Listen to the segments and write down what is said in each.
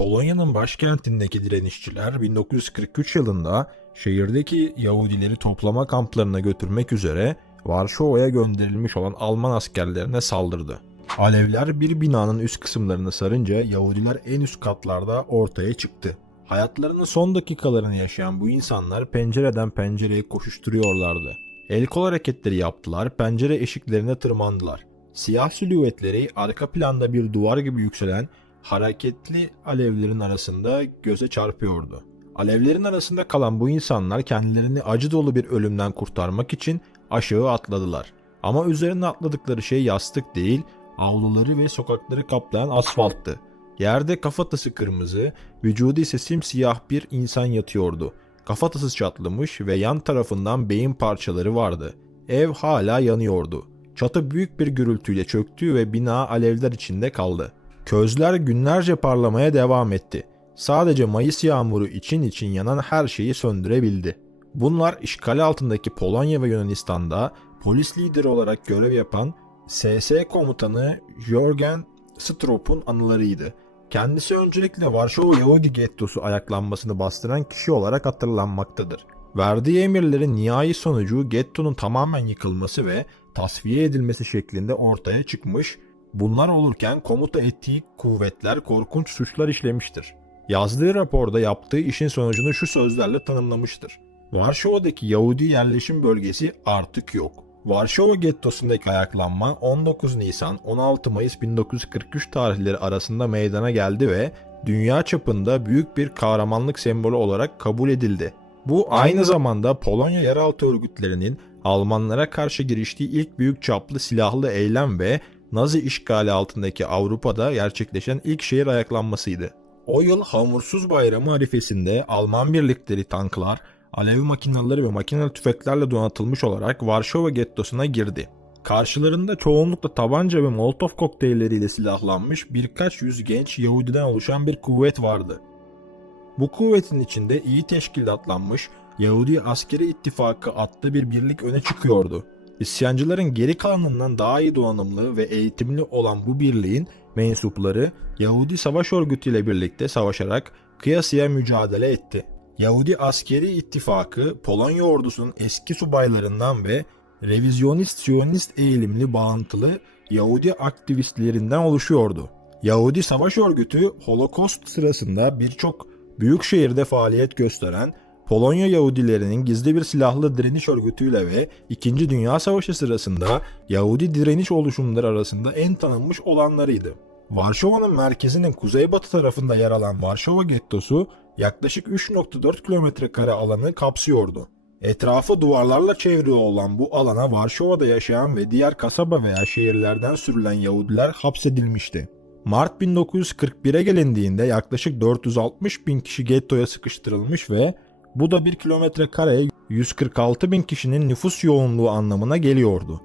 Polonya'nın başkentindeki direnişçiler 1943 yılında şehirdeki Yahudileri toplama kamplarına götürmek üzere Varşova'ya gönderilmiş olan Alman askerlerine saldırdı. Alevler bir binanın üst kısımlarını sarınca Yahudiler en üst katlarda ortaya çıktı. Hayatlarının son dakikalarını yaşayan bu insanlar pencereden pencereye koşuşturuyorlardı. El kol hareketleri yaptılar, pencere eşiklerine tırmandılar. Siyah silüetleri arka planda bir duvar gibi yükselen hareketli alevlerin arasında göze çarpıyordu. Alevlerin arasında kalan bu insanlar kendilerini acı dolu bir ölümden kurtarmak için aşağı atladılar. Ama üzerine atladıkları şey yastık değil, avluları ve sokakları kaplayan asfalttı. Yerde kafatası kırmızı, vücudu ise simsiyah bir insan yatıyordu. Kafatası çatlamış ve yan tarafından beyin parçaları vardı. Ev hala yanıyordu. Çatı büyük bir gürültüyle çöktü ve bina alevler içinde kaldı. Közler günlerce parlamaya devam etti. Sadece Mayıs yağmuru için yanan her şeyi söndürebildi. Bunlar işgal altındaki Polonya ve Yunanistan'da polis lideri olarak görev yapan SS komutanı Jörgen Strop'un anılarıydı. Kendisi öncelikle Varşova Yahudi gettosu ayaklanmasını bastıran kişi olarak hatırlanmaktadır. Verdiği emirlerin nihai sonucu gettonun tamamen yıkılması ve tasfiye edilmesi şeklinde ortaya çıkmış. Bunlar olurken komuta ettiği kuvvetler korkunç suçlar işlemiştir. Yazdığı raporda yaptığı işin sonucunu şu sözlerle tanımlamıştır. Varşova'daki Yahudi yerleşim bölgesi artık yok. Varşova gettosundaki ayaklanma 19 Nisan-16 Mayıs 1943 tarihleri arasında meydana geldi ve dünya çapında büyük bir kahramanlık sembolü olarak kabul edildi. Bu aynı zamanda Polonya yeraltı örgütlerinin Almanlara karşı giriştiği ilk büyük çaplı silahlı eylem ve Nazi işgali altındaki Avrupa'da gerçekleşen ilk şehir ayaklanmasıydı. O yıl Hamursuz Bayramı arifesinde Alman birlikleri tanklar, alev makineleri ve makinalı tüfeklerle donatılmış olarak Varşova gettosuna girdi. Karşılarında çoğunlukla tabanca ve Molotov kokteylleriyle silahlanmış birkaç yüz genç Yahudiden oluşan bir kuvvet vardı. Bu kuvvetin içinde iyi teşkilatlanmış Yahudi Askeri İttifakı adlı bir birlik öne çıkıyordu. İsyancıların geri kalanından daha iyi donanımlı ve eğitimli olan bu birliğin mensupları Yahudi Savaş Örgütü ile birlikte savaşarak kıyasıya mücadele etti. Yahudi Askeri İttifakı Polonya ordusunun eski subaylarından ve revizyonist Siyonist eğilimli bağıntılı Yahudi aktivistlerinden oluşuyordu. Yahudi Savaş Örgütü Holocaust sırasında birçok büyük şehirde faaliyet gösteren Polonya Yahudilerinin gizli bir silahlı direniş örgütüyle ve 2. Dünya Savaşı sırasında Yahudi direniş oluşumları arasında en tanınmış olanlarıydı. Varşova'nın merkezinin kuzeybatı tarafında yer alan Varşova gettosu yaklaşık 3,4 kilometrekare alanı kapsıyordu. Etrafı duvarlarla çevrili olan bu alana Varşova'da yaşayan ve diğer kasaba veya şehirlerden sürülen Yahudiler hapsedilmişti. Mart 1941'e gelindiğinde yaklaşık 460 bin kişi gettoya sıkıştırılmış ve bu da 1 kilometre kareye 146 bin kişinin nüfus yoğunluğu anlamına geliyordu.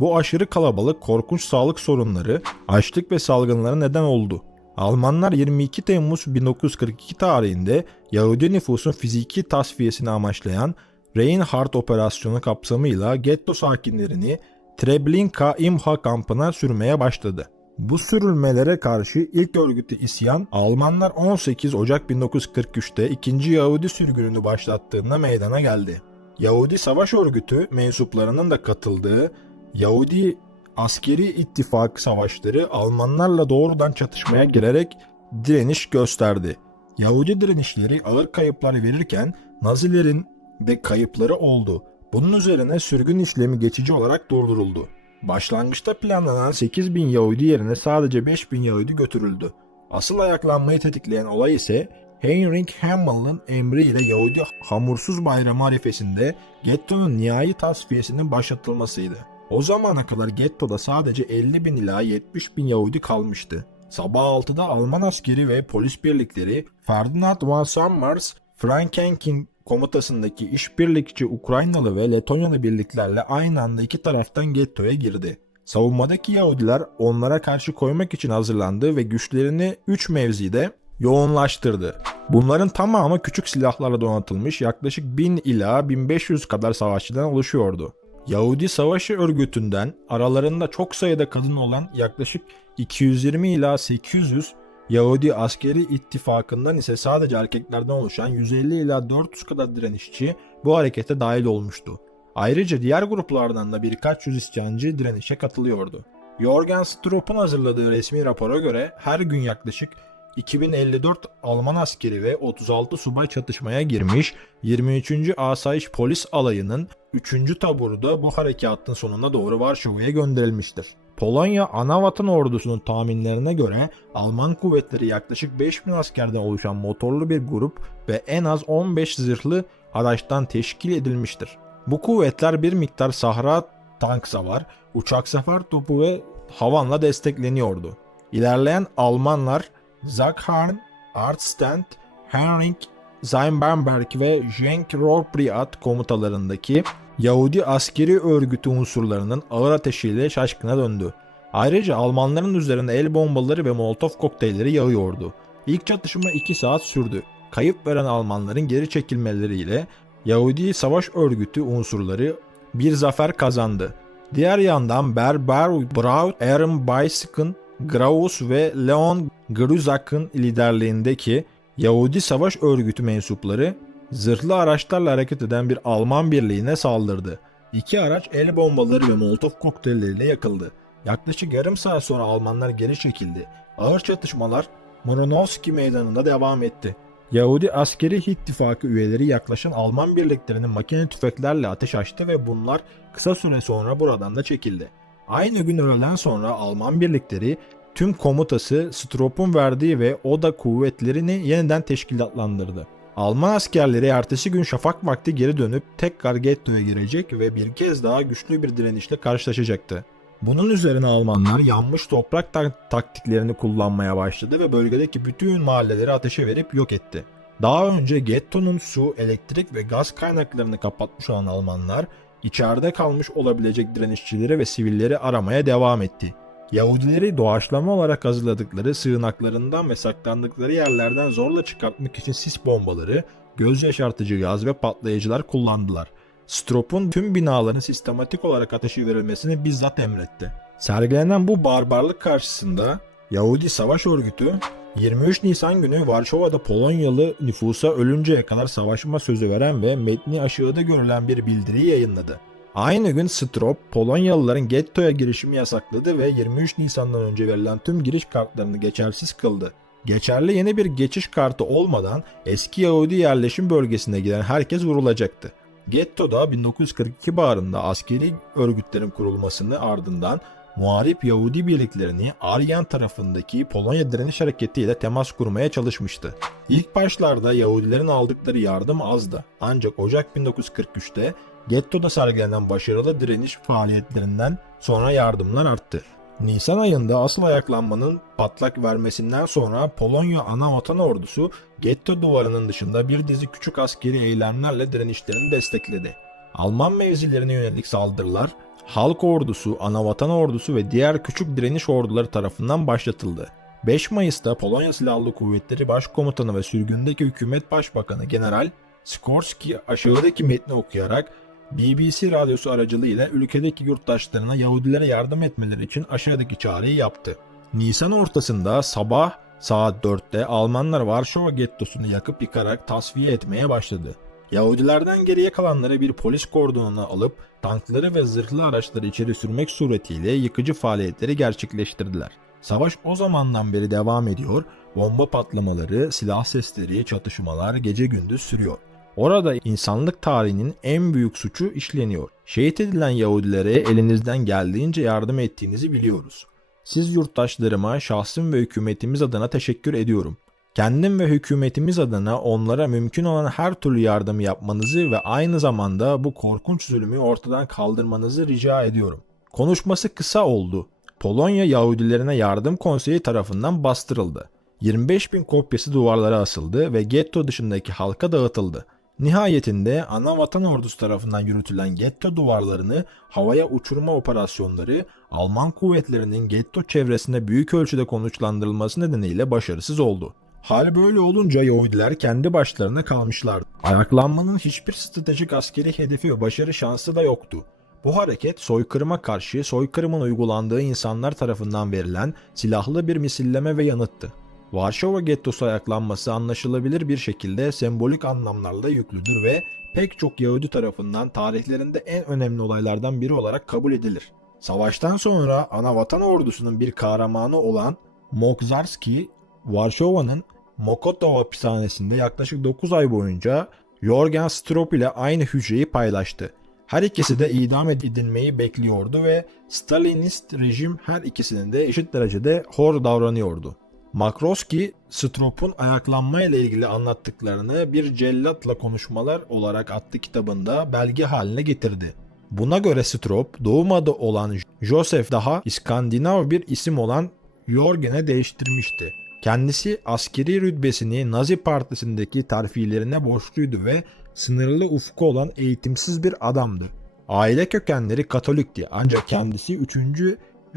Bu aşırı kalabalık korkunç sağlık sorunları, açlık ve salgınlara neden oldu. Almanlar 22 Temmuz 1942 tarihinde Yahudi nüfusun fiziki tasfiyesini amaçlayan Reinhardt operasyonu kapsamıyla getto sakinlerini Treblinka İmha kampına sürmeye başladı. Bu sürülmelere karşı ilk örgütlü isyan Almanlar 18 Ocak 1943'te 2. Yahudi sürgününü başlattığında meydana geldi. Yahudi Savaş Örgütü mensuplarının da katıldığı Yahudi Askeri İttifak savaşları Almanlarla doğrudan çatışmaya girerek direniş gösterdi. Yahudi direnişleri ağır kayıplar verirken Nazilerin de kayıpları oldu. Bunun üzerine sürgün işlemi geçici olarak durduruldu. Başlangıçta planlanan 8 bin Yahudi yerine sadece 5 bin Yahudi götürüldü. Asıl ayaklanmayı tetikleyen olay ise Heinrich Hammel'ın emriyle Yahudi Hamursuz Bayramı arifesinde gettonun nihai tasfiyesinin başlatılmasıydı. O zamana kadar gettoda sadece 50 bin ila 70 bin Yahudi kalmıştı. Sabah 6'da Alman askeri ve polis birlikleri Ferdinand von Sommers, Frankenkin komutasındaki işbirlikçi Ukraynalı ve Letonyalı birliklerle aynı anda iki taraftan gettoya girdi. Savunmadaki Yahudiler onlara karşı koymak için hazırlandı ve güçlerini 3 mevzide yoğunlaştırdı. Bunların tamamı küçük silahlarla donatılmış yaklaşık 1000 ila 1500 kadar savaşçıdan oluşuyordu. Yahudi Savaşı Örgütü'nden aralarında çok sayıda kadın olan yaklaşık 220 ila 800 Yahudi askeri ittifakından ise sadece erkeklerden oluşan 150 ila 400 kadar direnişçi bu harekete dahil olmuştu. Ayrıca diğer gruplardan da birkaç yüz isyancı direnişe katılıyordu. Jürgen Stroop'un hazırladığı resmi rapora göre her gün yaklaşık 2054 Alman askeri ve 36 subay çatışmaya girmiş, 23. Asayiş Polis Alayı'nın 3. taburu da bu harekatın sonuna doğru Varşova'ya gönderilmiştir. Polonya Anavatan ordusunun tahminlerine göre Alman kuvvetleri yaklaşık 5000 askerden oluşan motorlu bir grup ve en az 15 zırhlı araçtan teşkil edilmiştir. Bu kuvvetler bir miktar sahra tank savar, uçak sefer topu ve havanla destekleniyordu. İlerleyen Almanlar Zakhar, Artstand, Heinrich Seibenberg ve Genk Rohrbriat komutalarındaki Yahudi askeri örgütü unsurlarının ağır ateşiyle şaşkına döndü. Ayrıca Almanların üzerine el bombaları ve Molotov kokteylleri yağıyordu. İlk çatışma 2 saat sürdü. Kayıp veren Almanların geri çekilmeleriyle Yahudi savaş örgütü unsurları bir zafer kazandı. Diğer yandan Braut, Aaron Bayskın, Graus ve Leon Gruzak'ın liderliğindeki Yahudi savaş örgütü mensupları zırhlı araçlarla hareket eden bir Alman birliğine saldırdı. İki araç el bombaları ve Molotov kokteylleriyle yakıldı. Yaklaşık yarım saat sonra Almanlar geri çekildi. Ağır çatışmalar Moronovski meydanında devam etti. Yahudi askeri ittifakı üyeleri yaklaşan Alman birliklerinin makine tüfeklerle ateş açtı ve bunlar kısa süre sonra buradan da çekildi. Aynı gün öğleden sonra Alman birlikleri tüm komutası Stroop'un verdiği ve Oda kuvvetlerini yeniden teşkilatlandırdı. Alman askerleri ertesi gün şafak vakti geri dönüp tekrar gettoya girecek ve bir kez daha güçlü bir direnişle karşılaşacaktı. Bunun üzerine Almanlar yanmış toprak taktiklerini kullanmaya başladı ve bölgedeki bütün mahalleleri ateşe verip yok etti. Daha önce gettonun su, elektrik ve gaz kaynaklarını kapatmış olan Almanlar, içeride kalmış olabilecek direnişçileri ve sivilleri aramaya devam etti. Yahudileri doğaçlama olarak hazırladıkları sığınaklarından ve saklandıkları yerlerden zorla çıkartmak için sis bombaları, göz yaşartıcı gaz ve patlayıcılar kullandılar. Stroop'un tüm binaların sistematik olarak ateşe verilmesini bizzat emretti. Sergilenen bu barbarlık karşısında Yahudi Savaş Örgütü 23 Nisan günü Varşova'da Polonyalı nüfusa ölünceye kadar savaşma sözü veren ve metni aşağıda görülen bir bildiri yayınladı. Aynı gün Stroop, Polonyalıların gettoya girişimi yasakladı ve 23 Nisan'dan önce verilen tüm giriş kartlarını geçersiz kıldı. Geçerli yeni bir geçiş kartı olmadan eski Yahudi yerleşim bölgesine giden herkes vurulacaktı. Getto'da 1942 baharında askeri örgütlerin kurulmasının ardından muharip Yahudi birliklerini Aryan tarafındaki Polonya direniş hareketiyle temas kurmaya çalışmıştı. İlk başlarda Yahudilerin aldıkları yardım azdı. Ancak Ocak 1943'te Getto'da sergilenen başarılı direniş faaliyetlerinden sonra yardımlar arttı. Nisan ayında asıl ayaklanmanın patlak vermesinden sonra Polonya Anavatan ordusu getto duvarının dışında bir dizi küçük askeri eylemlerle direnişlerini destekledi. Alman mevzilerine yönelik saldırılar Halk Ordusu, Anavatan Ordusu ve diğer küçük direniş orduları tarafından başlatıldı. 5 Mayıs'ta Polonya Silahlı Kuvvetleri Başkomutanı ve sürgündeki Hükümet Başbakanı General Sikorski aşağıdaki metni okuyarak BBC radyosu aracılığıyla ülkedeki yurttaşlarına Yahudilere yardım etmeleri için aşağıdaki çağrıyı yaptı. Nisan ortasında sabah saat 4'te Almanlar Varşova gettosunu yakıp yıkarak tasfiye etmeye başladı. Yahudilerden geriye kalanları bir polis kordonuna alıp tankları ve zırhlı araçları içeri sürmek suretiyle yıkıcı faaliyetleri gerçekleştirdiler. Savaş o zamandan beri devam ediyor, bomba patlamaları, silah sesleri, çatışmalar gece gündüz sürüyor. Orada insanlık tarihinin en büyük suçu işleniyor. Şehit edilen Yahudilere elinizden geldiğince yardım ettiğinizi biliyoruz. Siz yurttaşlarıma şahsım ve hükümetimiz adına teşekkür ediyorum. Kendim ve hükümetimiz adına onlara mümkün olan her türlü yardım yapmanızı ve aynı zamanda bu korkunç zulmü ortadan kaldırmanızı rica ediyorum. Konuşması kısa oldu. Polonya Yahudilerine Yardım Konseyi tarafından bastırıldı. 25.000 kopyası duvarlara asıldı ve getto dışındaki halka dağıtıldı. Nihayetinde Anavatan ordusu tarafından yürütülen getto duvarlarını havaya uçurma operasyonları Alman kuvvetlerinin getto çevresinde büyük ölçüde konuşlandırılması nedeniyle başarısız oldu. Hal böyle olunca Yahudiler kendi başlarına kalmışlardı. Ayaklanmanın hiçbir stratejik askeri hedefi ve başarı şansı da yoktu. Bu hareket soykırıma karşı soykırımın uygulandığı insanlar tarafından verilen silahlı bir misilleme ve yanıttı. Varşova gettosu ayaklanması anlaşılabilir bir şekilde sembolik anlamlarla yüklüdür ve pek çok Yahudi tarafından tarihlerinde en önemli olaylardan biri olarak kabul edilir. Savaştan sonra Anavatan ordusunun bir kahramanı olan Mokzarski, Varşova'nın Mokotów hapishanesinde yaklaşık 9 ay boyunca Jorgen Strop ile aynı hücreyi paylaştı. Her ikisi de idam edilmeyi bekliyordu ve Stalinist rejim her ikisinin de eşit derecede hor davranıyordu. Makroski, Strop'un ayaklanma ile ilgili anlattıklarını bir cellatla konuşmalar olarak adlı kitabında belge haline getirdi. Buna göre Strop, doğum adı olan Joseph daha İskandinav bir isim olan Jorgen'e değiştirmişti. Kendisi askeri rütbesini Nazi Partisi'ndeki terfilerine borçluydu ve sınırlı ufku olan eğitimsiz bir adamdı. Aile kökenleri Katolikti ancak kendisi 3.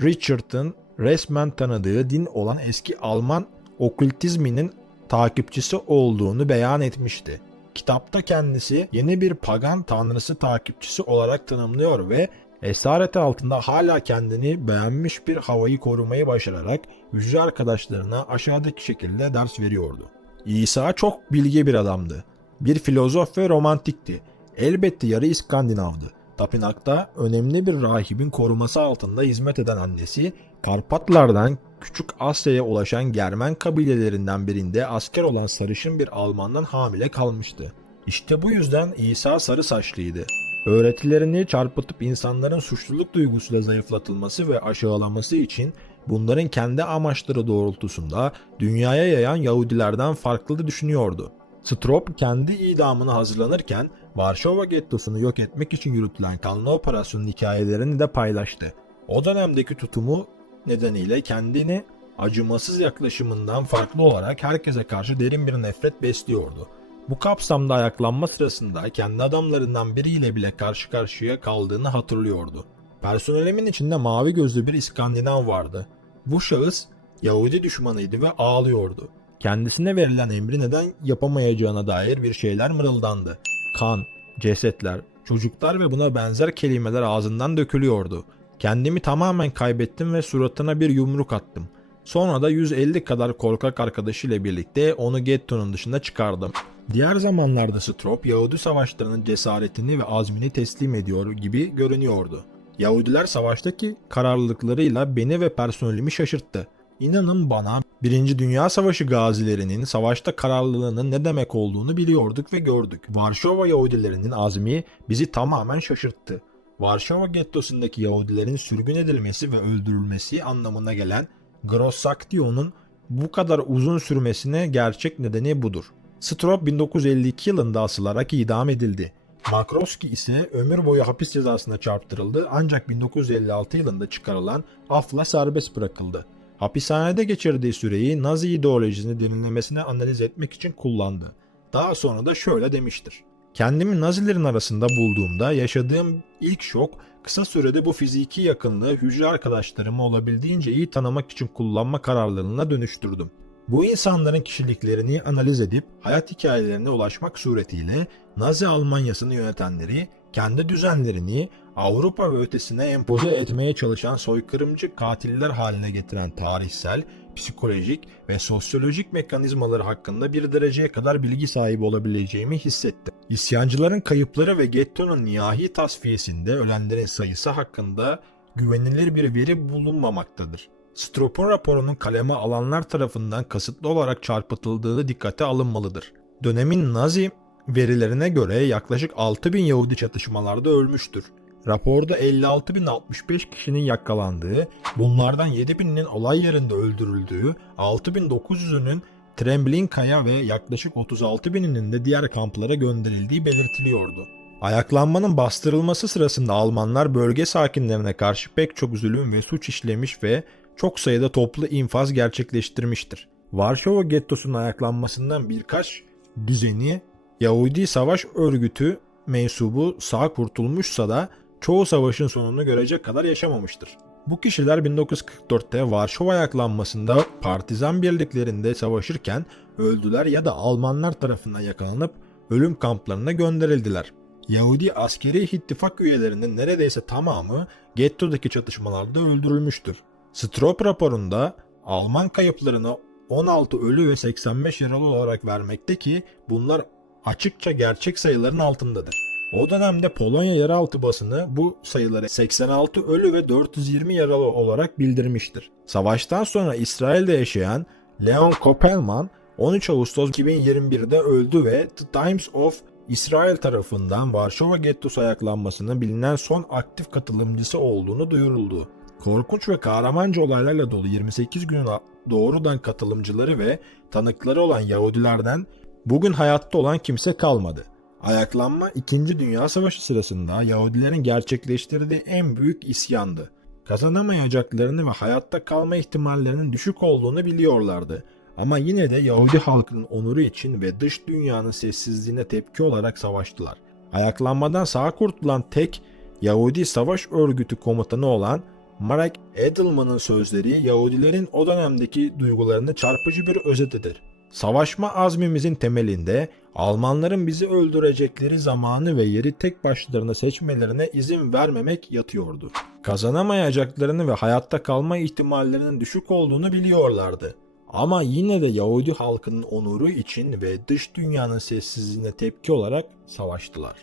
Richard'ın resmen tanıdığı din olan eski Alman okültizminin takipçisi olduğunu beyan etmişti. Kitapta kendisi yeni bir pagan tanrısı takipçisi olarak tanımlıyor ve esareti altında hala kendini beğenmiş bir havayı korumayı başararak hücre arkadaşlarına aşağıdaki şekilde ders veriyordu. İsa çok bilge bir adamdı. Bir filozof ve romantikti. Elbette yarı İskandinavdı. Tapınakta önemli bir rahibin koruması altında hizmet eden annesi, Karpatlardan Küçük Asya'ya ulaşan Germen kabilelerinden birinde asker olan sarışın bir Almandan hamile kalmıştı. İşte bu yüzden İsa sarı saçlıydı. Öğretilerini çarpıtıp insanların suçluluk duygusuyla zayıflatılması ve aşağılaması için bunların kendi amaçları doğrultusunda dünyaya yayan Yahudilerden farklı düşünüyordu. Strop kendi idamına hazırlanırken Varşova gettosunu yok etmek için yürütülen kanlı operasyonun hikayelerini de paylaştı. O dönemdeki tutumu nedeniyle kendini acımasız yaklaşımından farklı olarak herkese karşı derin bir nefret besliyordu. Bu kapsamda ayaklanma sırasında kendi adamlarından biriyle bile karşı karşıya kaldığını hatırlıyordu. Personelimin içinde mavi gözlü bir İskandinav vardı. Bu şahıs Yahudi düşmanıydı ve ağlıyordu. Kendisine verilen emri neden yapamayacağına dair bir şeyler mırıldandı. Kan, cesetler, çocuklar ve buna benzer kelimeler ağzından dökülüyordu. Kendimi tamamen kaybettim ve suratına bir yumruk attım. Sonra da 150 kadar korkak arkadaşıyla birlikte onu gettonun dışına çıkardım. Diğer zamanlarda Strop, Yahudi savaşlarının cesaretini ve azmini teslim ediyor gibi görünüyordu. Yahudiler savaştaki kararlılıklarıyla beni ve personelimi şaşırttı. İnanın bana, 1. Dünya Savaşı gazilerinin savaşta kararlılığının ne demek olduğunu biliyorduk ve gördük. Varşova Yahudilerinin azmi bizi tamamen şaşırttı. Varşova gettosundaki Yahudilerin sürgün edilmesi ve öldürülmesi anlamına gelen Grossaktion'un bu kadar uzun sürmesine gerçek nedeni budur. Strop 1952 yılında asılarak idam edildi. Makroski ise ömür boyu hapis cezasına çarptırıldı ancak 1956 yılında çıkarılan afla serbest bırakıldı. Hapishanede geçirdiği süreyi Nazi ideolojisini derinlemesine analiz etmek için kullandı. Daha sonra da şöyle demiştir. Kendimi Nazilerin arasında bulduğumda yaşadığım ilk şok, kısa sürede bu fiziki yakınlığı hücre arkadaşlarımı olabildiğince iyi tanımak için kullanma kararlarına dönüştürdüm. Bu insanların kişiliklerini analiz edip hayat hikayelerine ulaşmak suretiyle Nazi Almanyası'nı yönetenleri, kendi düzenlerini Avrupa ve ötesine empoze etmeye çalışan soykırımcı katiller haline getiren tarihsel, psikolojik ve sosyolojik mekanizmaları hakkında bir dereceye kadar bilgi sahibi olabileceğimi hissettim. İsyancıların kayıpları ve gettonun nihai tasfiyesinde ölenlerin sayısı hakkında güvenilir bir veri bulunmamaktadır. Strop'un raporunun kaleme alanlar tarafından kasıtlı olarak çarpıtıldığı dikkate alınmalıdır. Dönemin Nazi verilerine göre yaklaşık 6.000 Yahudi çatışmalarda ölmüştür. Raporda 56.065 kişinin yakalandığı, bunlardan 7.000'inin olay yerinde öldürüldüğü, 6.900'ünün Treblinka'ya ve yaklaşık 36.000'inin de diğer kamplara gönderildiği belirtiliyordu. Ayaklanmanın bastırılması sırasında Almanlar bölge sakinlerine karşı pek çok zulüm ve suç işlemiş ve çok sayıda toplu infaz gerçekleştirmiştir. Varşova gettosunun ayaklanmasından birkaç düzeni Yahudi Savaş Örgütü mensubu sağ kurtulmuşsa da çoğu savaşın sonunu görecek kadar yaşamamıştır. Bu kişiler 1944'te Varşova ayaklanmasında partizan birliklerinde savaşırken öldüler ya da Almanlar tarafından yakalanıp ölüm kamplarına gönderildiler. Yahudi askeri ittifak üyelerinin neredeyse tamamı gettodaki çatışmalarda öldürülmüştür. Strop raporunda Alman kayıplarını 16 ölü ve 85 yaralı olarak vermekte ki bunlar açıkça gerçek sayıların altındadır. O dönemde Polonya yeraltı basını bu sayıları 86 ölü ve 420 yaralı olarak bildirmiştir. Savaştan sonra İsrail'de yaşayan Leon Koppelman 13 Ağustos 2021'de öldü ve The Times of İsrail tarafından Varşova Gettosu ayaklanmasının bilinen son aktif katılımcısı olduğunu duyuruldu. Korkunç ve kahramanca olaylarla dolu 28 günün doğrudan katılımcıları ve tanıkları olan Yahudilerden bugün hayatta olan kimse kalmadı. Ayaklanma 2. Dünya Savaşı sırasında Yahudilerin gerçekleştirdiği en büyük isyandı. Kazanamayacaklarını ve hayatta kalma ihtimallerinin düşük olduğunu biliyorlardı. Ama yine de Yahudi halkının onuru için ve dış dünyanın sessizliğine tepki olarak savaştılar. Ayaklanmadan sağ kurtulan tek Yahudi savaş örgütü komutanı olan Marek Edelman'ın sözleri Yahudilerin o dönemdeki duygularını çarpıcı bir özetidir. Savaşma azmimizin temelinde Almanların bizi öldürecekleri zamanı ve yeri tek başlarına seçmelerine izin vermemek yatıyordu. Kazanamayacaklarını ve hayatta kalma ihtimallerinin düşük olduğunu biliyorlardı. Ama yine de Yahudi halkının onuru için ve dış dünyanın sessizliğine tepki olarak savaştılar.